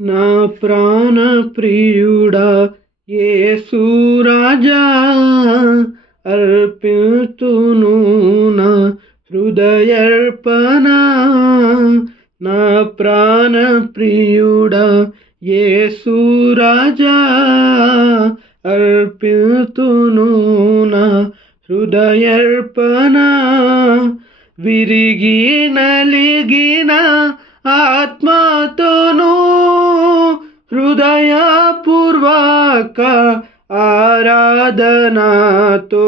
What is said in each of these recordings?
నా ప్రాణ ప్రియుడా యేసు రాజా, అర్పితును నా హృదయర్పణ. నా ప్రాణ ప్రియుడా యేసు రాజా, అర్పితును నా హృదయర్పణ. విరిగి నలిగిన ఆత్మతోను హృదయపూర్వక ఆరాధనతో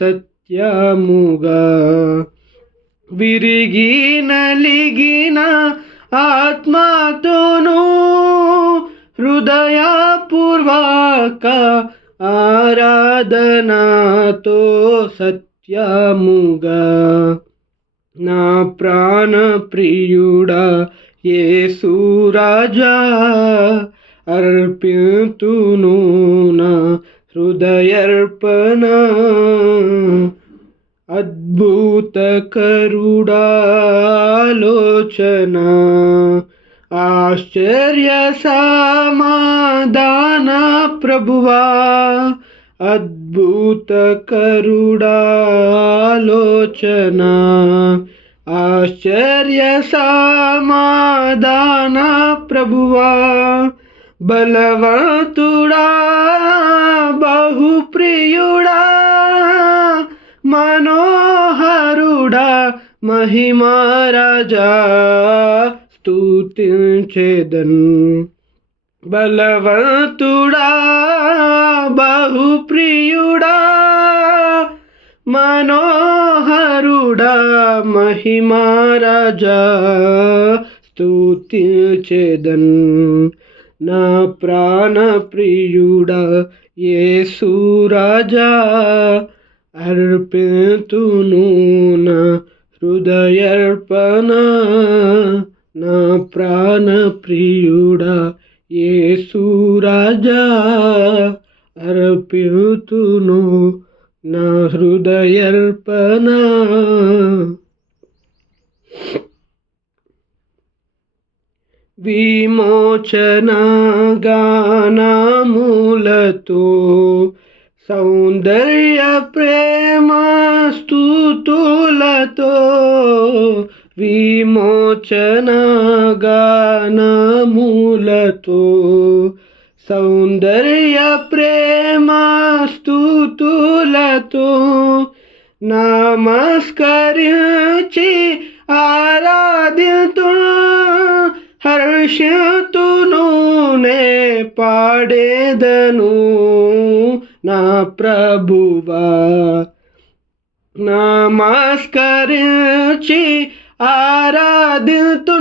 సత్యముగా. విరిగి నలిగిన ఆత్మతోను హృదయపూర్వక ఆరాధనతో సత్యముగా. నా ప్రాణ ప్రియుడా యేసు రాజా, అర్పితును నా హృదయర్పణ. అద్భుతకరుడాలోచన, ఆశ్చర్య సమాధాన ప్రభువా. అద్భుతకరుడాలోచన, ఆశ్చర్య సమాధాన ప్రభువా. బలవంతుడా బహుప్రియుడా, మనోహరుడా మహిమరాజా, స్తుతించెదన్. బలవంతుడా బహుప్రియుడా, మనోహరుడా మహిమరాజా, స్తుతించెదన్. నా ప్రాణ ప్రియుడా యేసు రాజా, అర్పితును నా హృదయర్పణ. నా ప్రాణ ప్రియుడా యేసు రాజా, అర్పితును నా హృదయర్పణ. విమోచన గానములతో సౌందర్య ప్రేమ స్తుతులతో. విమోచన గానములతో సౌందర్య ప్రేమ స్తుతులతో నమస్కరించి ఆరాధితు హర్షితును నే పాడేదను నా ప్రభువా. నమస్కరించి ఆరాధితు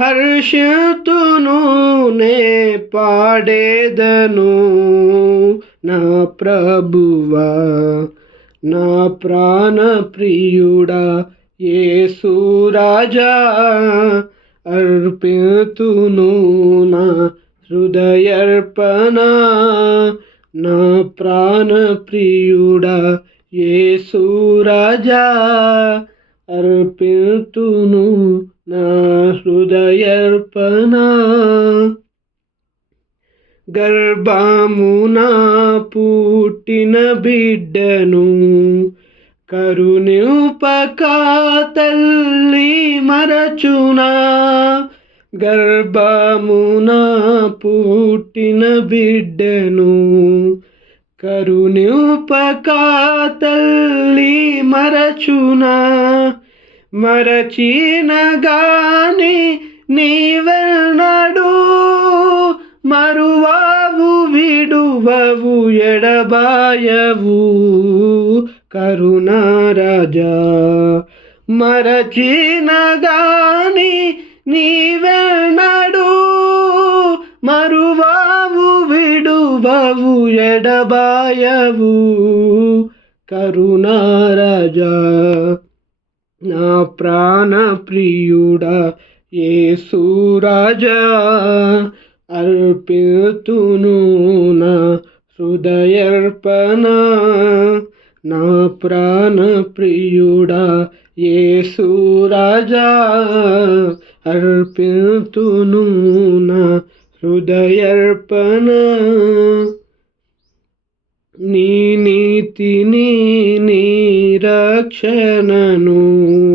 హర్షితును నే పాడేదను నా ప్రభువా. నా ప్రాణ ప్రియుడా యేసు రాజా, అర్పితును నా హృదయర్పణ. నా ప్రాణ ప్రియుడా యేసు రాజా, అర్పితును నా హృదయర్పణ. గర్భమున పుట్టిన బిడ్డను కరుణింపక తల్లి మరచునా. గర్భమున పుట్టిన బిడ్డను కరుణింపక తల్లి మరచునా. మరచిన గాని నీవెన్నడు మరువావు విడువవు ఎడబాయవు కరుణారాజా. మరచిన గాని నీవెన్నడు మరువావు విడువవు ఎడబాయవు కరుణారాజా. నా ప్రాణ ప్రియుడా యేసు రాజా, అర్పితును నా హృదయర్పణ. నా ప్రాణ ప్రియుడా యేసు రాజా, అర్పితును నా హృదయర్పణ. నీ నీతిని నీ రక్షణను